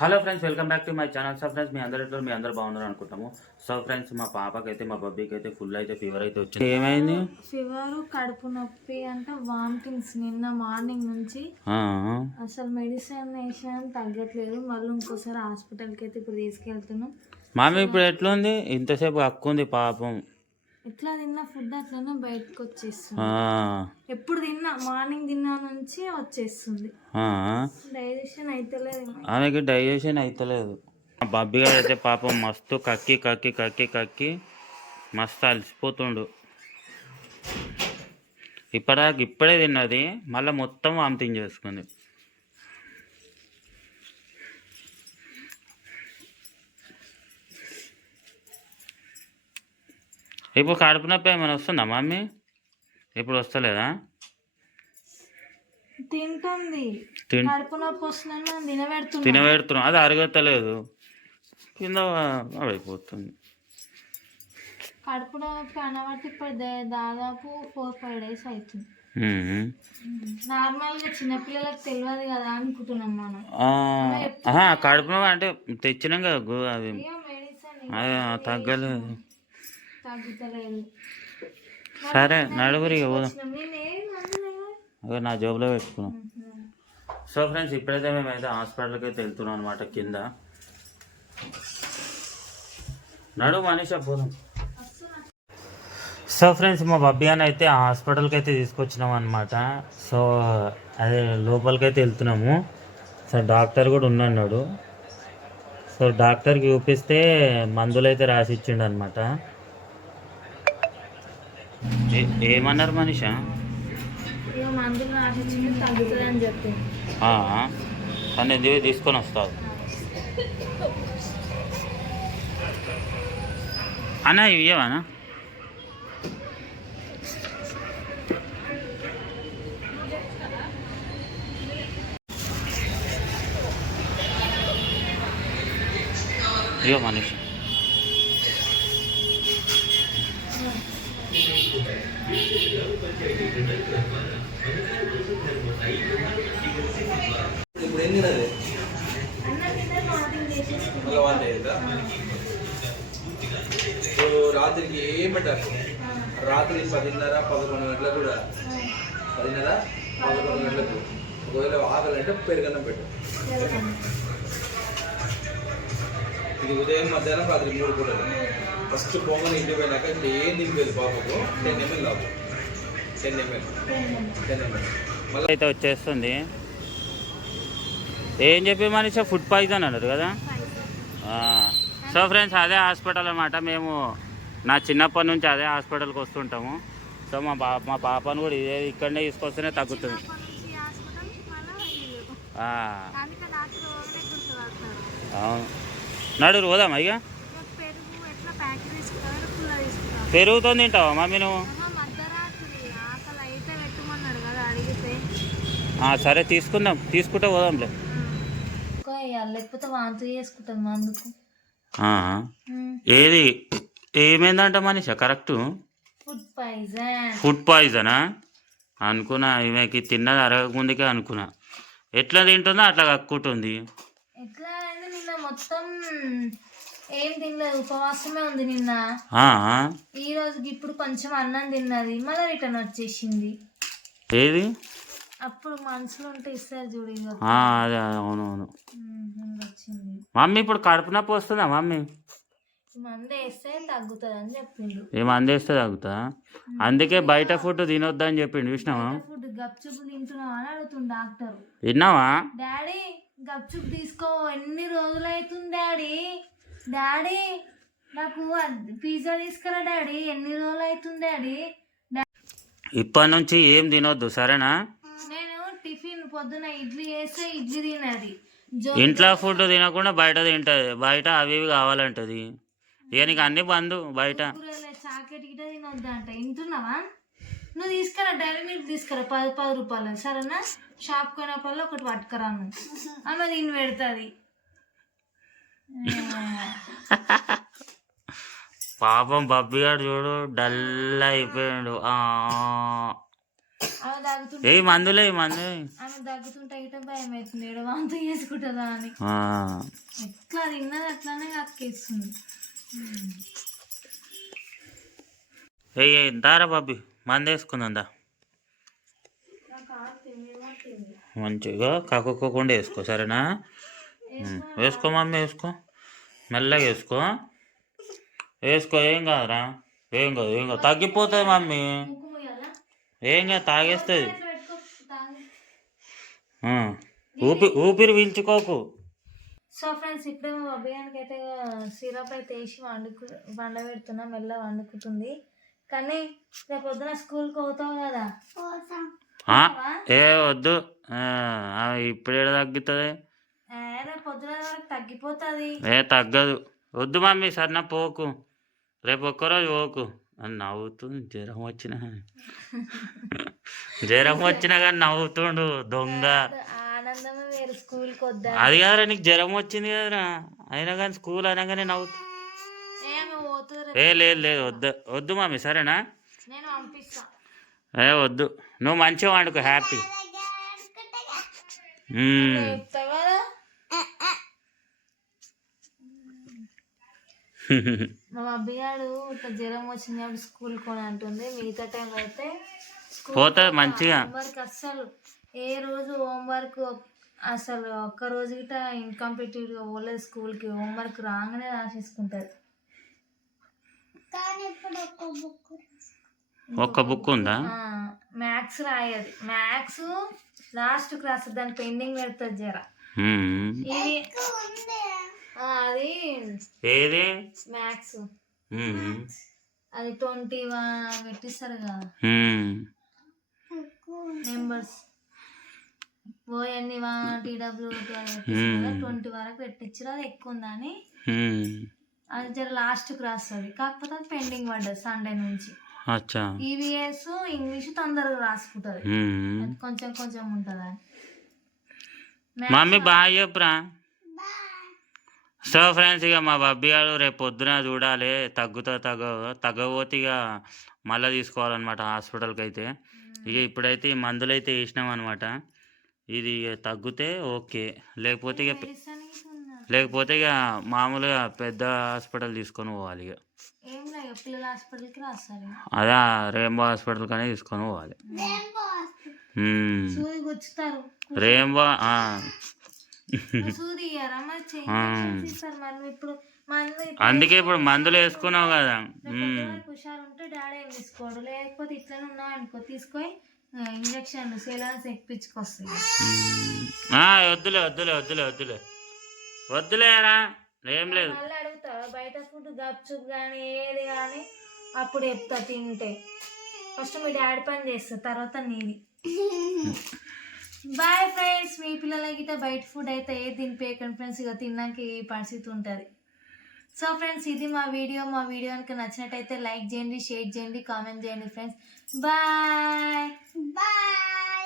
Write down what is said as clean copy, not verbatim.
Hello friends, welcome back to my channel. So friends, మీ అందరూ బాగున్నారు అనుకుంటాము. సో ఫ్రెండ్స్, మా పాపకైతే మా బబ్బీకి అయితే ఫుల్ అయితే ఫీవర్ అయితే వచ్చింది. ఏమైంది? ఫీవర్, కడుపు నొప్పి అంటే వామిటింగ్స్ నిన్న మార్నింగ్ నుంచి. అసలు మెడిసిన్ వేసాను తగ్గట్లేదు. మళ్ళీ ఇంకోసారి హాస్పిటల్కి అయితే ఇప్పుడు తీసుకెళ్తున్నాం. మామి ఇప్పుడు ఎట్లుంది? ఇంతసేపు అక్కుంది పాపం. ఎట్లా తిన్నా ఫుడ్ అట్లనే బయటకు వచ్చేస్తుంది. ఎప్పుడు తిన్నా మార్నింగ్ తిన్నా నుంచి వచ్చేస్తుంది. డైజెషన్ అయితలేదు, ఆమెకి డైజెషన్ అయితలేదు. బబ్బీ గారు అయితే పాపం మస్తు కక్కి కక్కి కక్కి కక్కి మస్తు అలసిపోతుండు. ఇప్పుడే తిన్నది, మళ్ళీ మొత్తం వామిటింగ్ చేసుకుంది. ఇప్పుడు కడుపు నొప్పి ఏమైనా వస్తుందా మమ్మీ? ఇప్పుడు వస్తలేదా? తింటుంది, కడుపు నొప్పి వస్తుందని తినబెడుతున్నాం, అది అరగతలేదు, కింద పడిపోతుంది. కడుపు నొప్పి అనబట్టి ఇప్పుడు దాదాపు 4-5 days అవుతుంది. నార్మల్గా చిన్నపిల్లలకు తెలియదు కదా అనుకుంటున్నాం మనం. కడుపు నొప్పి అంటే తెచ్చినాం కదా, అది తగ్గలేదు. సరే నడుగురి పోదాం. అదే నా జోబులో పెట్టుకున్నాం. సో ఫ్రెండ్స్, ఇప్పుడైతే మేమైతే హాస్పిటల్కి అయితే వెళ్తున్నాం అనమాట. కింద నడు మనీషా పోదాం. సో ఫ్రెండ్స్, మా బబ్బీ అని అయితే హాస్పిటల్కి అయితే తీసుకొచ్చినాం అనమాట. సో అదే లోపలికి అయితే వెళ్తున్నాము. సో డాక్టర్ కూడా ఉన్నాడు. సో డాక్టర్కి చూపిస్తే మందులు అయితే రాసి ఇచ్చిండు అనమాట. ఏమన్నారు మనిషా? మందులు రాసిచ్చింది, తగ్గుతుంది అని చెప్పింది. కానీ ఎందుకు తీసుకొని వస్తావు అన్న? ఇవ్వనా? ఇవ్వ మనిషి. ఇప్పుడు ఏం తినది? రాత్రికి ఏం పెట్టారు? రాత్రి 10:30-11 గంటలకు కూడా 10:30-11 గంటలకు ఒకవేళ ఆకలంటే పెరుగన్నం పెట్టు. ఇది ఉదయం, మధ్యాహ్నం, రాత్రి 3 పూటలు. ఫస్ట్ పొంగని ఇంటికి పోయినాక ఇప్పుడు ఏం తినిపోయేది పాపకు 10 ml కాదు, 10 ml మళ్ళీ అయితే వచ్చేస్తుంది. ఏం చెప్పి మనిషి ఫుడ్ పాయిజన్ అన్నారు కదా. సో ఫ్రెండ్స్, అదే హాస్పిటల్ అన్నమాట. మేము నా చిన్నప్పటి నుంచి అదే హాస్పిటల్కి వస్తుంటాము. సో మా పాపను కూడా ఇక్కడనే తీసుకొస్తేనే తగ్గుతుంది. అవును, నడు పోదామా ఇక. పెరుగుతో తింటావా మమ్మీ నువ్వు? సరే తీసుకుంటే పోదాంలే. లేకపోతే వాంతి చేసుకుంటాం మందుకు. ఏది ఏమైందంట మనిషా? కరెక్ట్, ఫుడ్ పాయిజనా అనుకున్నా. ఈమెకి తిన్నది అరగకముందుకే అనుకున్నా. ఎట్లా తింటుందో అట్లా కక్కుంటుంది. ఎట్లా నిన్న మొత్తం ఏం తినలేదు, ఉపవాసమే ఉంది నిన్న. ఈ రోజుకి ఇప్పుడు కొంచెం అన్నం తిన్నది, మళ్ళీ రిటర్న్ వచ్చేసింది. ఏది అప్పుడు మనసులో ఉంటే ఇస్తారు చూడు. అదే అవునవును. మమ్మీ ఇప్పుడు కడుపు నొప్పి వస్తుందా మమ్మీ? మందు వేస్తే తగ్గుతుంది అని చెప్పిండు. ఏ మందు వేస్తే తగ్గుతా? అందుకే బయట ఫుడ్ తినొద్దు అని చెప్పిండు. చూసినావా? ఫుడ్ గప్చుప్ తింటున్నావా అని అడుగుతుంది డాక్టర్. విన్నావా? డాడీ గప్చుప్ తీసుకో, ఎన్ని రోజులు అవుతుంది డాడీ. డాడీ నాకు పిజ్జా తీసుకురా డాడీ, ఎన్ని రోజులు అవుతుంది డాడీ. ఇప్పటి నుంచి ఏం తినొద్దు, సరేనా? నేను టిఫిన్ పొద్దున ఇడ్లీ వేస్తే ఇడ్లీ తినది. ఇంట్లో ఫుడ్ తినకుండా బయట తింటది. బయట అవి ఇవి కావాలంటది. ఇక నీకు అన్ని బంద్. బయట చాక్లెట్ గిట్ట తినొద్దు అంట. వింటున్నావా? నువ్వు తీసుకురా, డైరీ మిల్క్ తీసుకురా, 10 రూపాయలు సరేనా? షాప్ కొనేపల్లి ఒకటి పట్టుకురాను, ఆమె దీన్ని పెడుతుంది. పాపం బబ్బీ గారు చూడు, డల్ అయిపోయాడు. ఆమె దగ్గుతుంటే ఏ మందులే మందు ఆమె దగ్గుతుంటే అయితే భయం అవుతుంది ఏడ వాంత చేసుకుంటుందా అని. ఎట్లా తిన్నది అట్లానే కక్కేస్తుంది. ఏ దారా బాబీ మందు వేసుకుందా నాకు తిండి మంచిగా కక్కుకోకుండా వేసుకో సరేనా. వేసుకో మమ్మీ వేసుకో, మెల్లగా వేసుకో వేసుకో, ఏం కాదురా, ఏం కాదు ఏం కాదు, తగ్గిపోతుంది మమ్మీ, ఏం కాదు తాగేస్తుంది. ఊపిరి పీల్చుకోకు. సో ఫ్రెండ్స్ ఇప్పుడు మా అభియానికి అయితే సిరప్ అయితే వేసి వండబెడుతున్నా, మెల్ల వండుకుతుంది. కానీ రేపు పొద్దున స్కూల్కి పోతావు కదా. ఏ వద్దు, ఇప్పుడు తగ్గుతుంది, రేపు పొద్దున వరకు తగ్గిపోతుంది. తగ్గదు, వద్దు మమ్మీ సరేనా పోకు, రేపు ఒక్కరోజు పోకు అని నవ్వుతుంది. జ్వరం వచ్చినా కానీ నవ్వుతుండు దొంగ. ఆనందమే వేరు స్కూల్కి వద్దా. అది కాదురా, నీకు జ్వరం వచ్చింది కదరా, అయినా కానీ స్కూల్ అనగానే నవ్వుతు. లేదు లేదు వద్దు వద్దు మమ్మీ సరేనా, నేను పంపిస్తా. వద్దు, నువ్వు మంచిగా వండుకో హ్యాపీ. మా అబ్బాయిగాడు ఇట్లా జ్వరం వచ్చింది కాబట్టి స్కూల్కి కొని అంటుంది. మిగతా టైం అయితే పోతుంది మంచిగా. హోంవర్క్ అస్సలు ఏ రోజు హోంవర్క్ అసలు ఒక్క రోజు గిట ఇన్కంప్లీట్గా పోలేదు స్కూల్కి. హోంవర్క్ రాగానే రాసేసుకుంటారు. ఒక్క బుక్ ఉందా? మ్యాథ్స్ రాయదు, మ్యాథ్స్ లాస్ట్ క్లాస్ దాని పెండింగ్ పెడుతుంది జర. అది ఏది మ్యాథ్స్ అది 21 పెట్టిస్తారు కదా నెంబర్స్, ఓఎన్ని టీడబ్ల్యూ 20 వరకు పెట్టించారు. అది ఎక్కువ ఉందని అది జర లాస్ట్కి రాస్తుంది. కాకపోతే అది పెండింగ్ పడ్డది సండే నుంచి. ఈవీఎస్ ఇంగ్లీష్ తొందరగా రాసుకుంటుంది, అది కొంచెం కొంచెం ఉంటుంది అని. మమ్మీ బాగా చెప్పురా. సో ఫ్రెండ్స్ ఇక మా బబ్బీ గారు రేపు పొద్దున చూడాలి, తగ్గపోతే ఇక మళ్ళీ తీసుకోవాలన్నమాట హాస్పిటల్కి అయితే. ఇక ఇప్పుడైతే ఈ మందులు అయితే వేసినాం అనమాట. ఇది తగ్గితే ఓకే, లేకపోతే ఇక మామూలుగా పెద్ద హాస్పిటల్ తీసుకొని పోవాలి. ఇక అదే రెయిన్బో హాస్పిటల్ కానీ తీసుకొని పోవాలి. రెయిన్బో అందుకే ఇప్పుడు మందులు వేసుకున్నావు కదా. హుషారు ఉంటే డాడీ ఏం తీసుకోడు, లేకపోతే ఇట్లనే ఉన్నావు అనుకో తీసుకొని ఇంజక్షన్ సెలాన్స్ ఎక్కించుకొస్తాయి. వద్దులే వద్దులే వద్దులే వద్దులే వద్దులేరా, ఏం లేదు. మళ్ళీ అడుగుతా బయట ఫుడ్ గప్చుప్ కానీ ఏది కానీ అప్పుడు చెప్తా తింటే. ఫస్ట్ మీ డాడీ పని చేస్తా, తర్వాత నీది. Bye friends. మీ పిల్లలకి బయట ఫుడ్ అయితే ఏ తినిపోయకండి ఫ్రెండ్స్, ఇక తిన్నాక ఏ పరిస్థితి ఉంటుంది. సో ఫ్రెండ్స్ ఇది మా వీడియో కనుక నచ్చినట్టయితే లైక్ చేయండి, షేర్ చేయండి, కామెంట్ చేయండి ఫ్రెండ్స్. Bye bye.